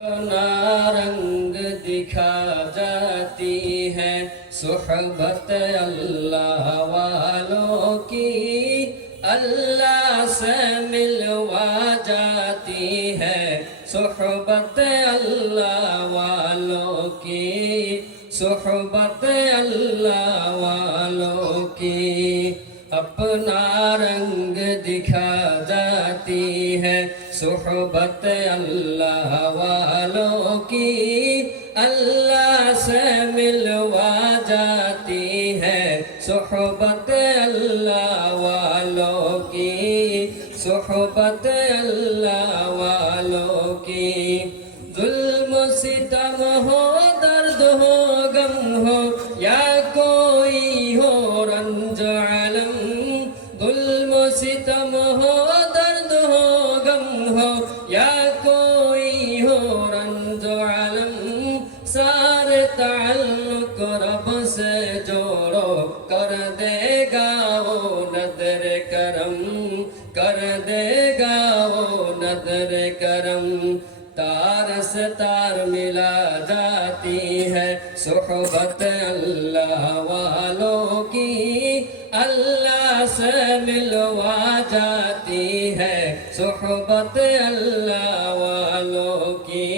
अपना रंग दिखा जाती है सुहबत अल्लाह वालों की, अल्लाह से मिलवा जाती है सुहबत अल्लाह वालों की, सुहबत अल्लाह वालों की। अपना रंग दिखा जाती है सुहबत अल्लाह वालों की, अल्लाह से मिलवा जाती है सुहबत अल्लाह वालों की, सुहबत अल्लाह वालों की। जुल्म सितम हो, दर्द हो, गम हो, या कोई हो रंज अलम, जुल्म सितम हो, दर्द हो, गम हो, या कोई हो रंज अलम, सारे ताल्लुक रब से जोड़ो, कर देगा वो नदर करम, कर देगा वो नदर करम। तार से तार मिला जाती है सुहबत अल्लाह वालों की, अल्लाह से मिलवा जाती है सुहबत अल्लाह वालों की,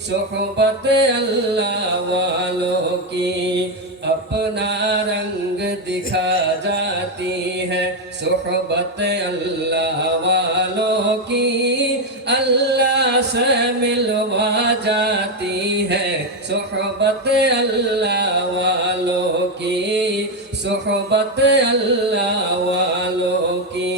सुहबत अल्लाह वालों की। अपना रंग दिखा जाती है सुहबत अल्लाह वालों की, अल्लाह से मिलवा जाती है सुहबत अल्लाह वालों की, सुहबत अल्लाह वालों की।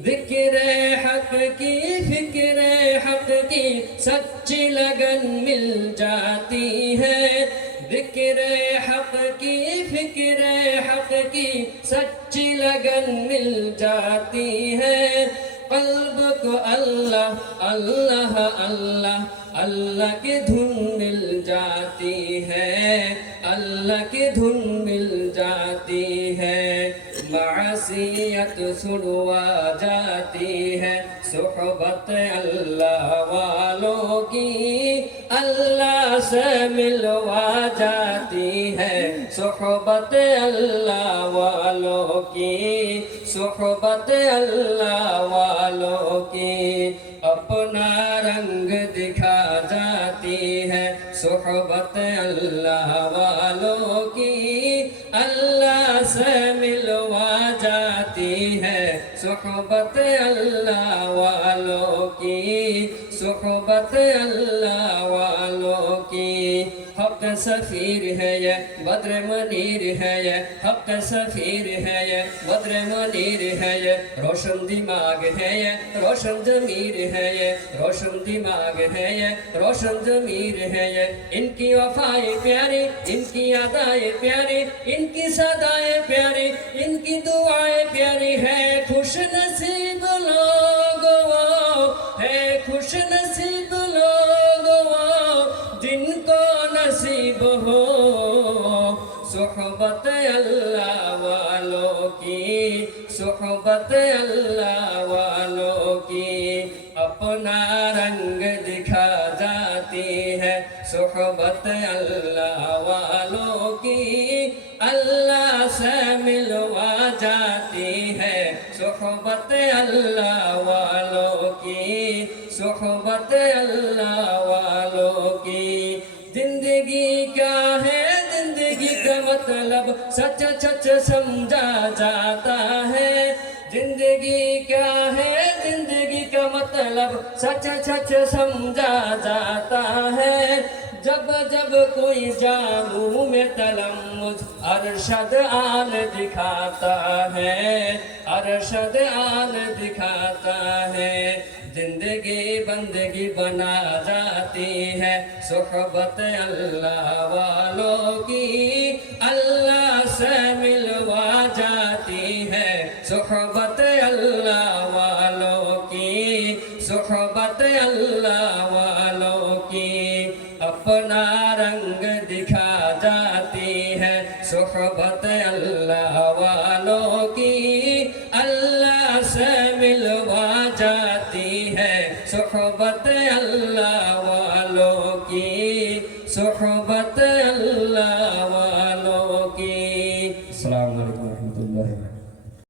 ज़िक्र हक की, फिक्र हक की सच्ची लगन मिल जाती है, ज़िक्र हक की, फिक्र हक की सच्ची लगन मिल जाती है। क़ल्ब को अल्लाह अल्लाह अल्लाह अल्लाह की धुन मिल जाती है, अल्लाह की धुन मिल जाती है। मासियत छुड़वा जाती है सुहबत अल्लाह वालों की, अल्लाह से मिलवा जाती है सुहबत अल्लाह वालों की, सुहबत अल्लाह वालों की। अपना रंग दिखा जाती है सुहबत अल्लाह वालों की, अल्लाह से मिलवा जाती है सुहबत अल्लाह वालों की, सुहबत अल्लाह वालों की। हक सफीर है ये बद्र मनीर है ये, हक सफीर है ये बद्र मनीर है ये, रोशन दिमाग है ये रोशन जमीर है ये, रोशन दिमाग है ये रोशन जमीर है ये। इनकी वफाएं प्यारी, इनकी अदाएं प्यारी, इनकी सदाएं प्यारी, इनकी दुआएं प्यारी है। खुश नसीब लोग वो है, खुश नसीब लोग वो जिनको नसीब हो सुहबत अल्लाह वालों की, सुहबत अल्लाह वालों की। अपना रंग दिखा जाती है सुहबत अल्लाह वालों की, अल्लाह से मिलवा जाती है सुहबत अल्लाह वालों की, सुहबत अल्लाह वालों की। जिंदगी क्या है, जिंदगी का मतलब सच सच समझा जाता है, जिंदगी क्या है, जिंदगी का मतलब सच सच समझा जाता है। जब जब कोई जानू में तलम्मुज़ अरशद आल दिखाता है, अरशद आल दिखाता है। जिंदगी बंदगी बना जाती है सुहबत अल्लाह वालों की, अल्लाह से मिलवा जाती है सुहबत अल्लाह वालों की, सुहबत अल्लाह वालों की। अपना रंग दिखा जाती है सुहबत अल्लाह वालों की, अल्लाह से मिलवा जाती है सुहबत अल्लाह वालों सोहबत अल्लाह वालों की। अस्सलाम वालेकुम रहमतुल्लाहि।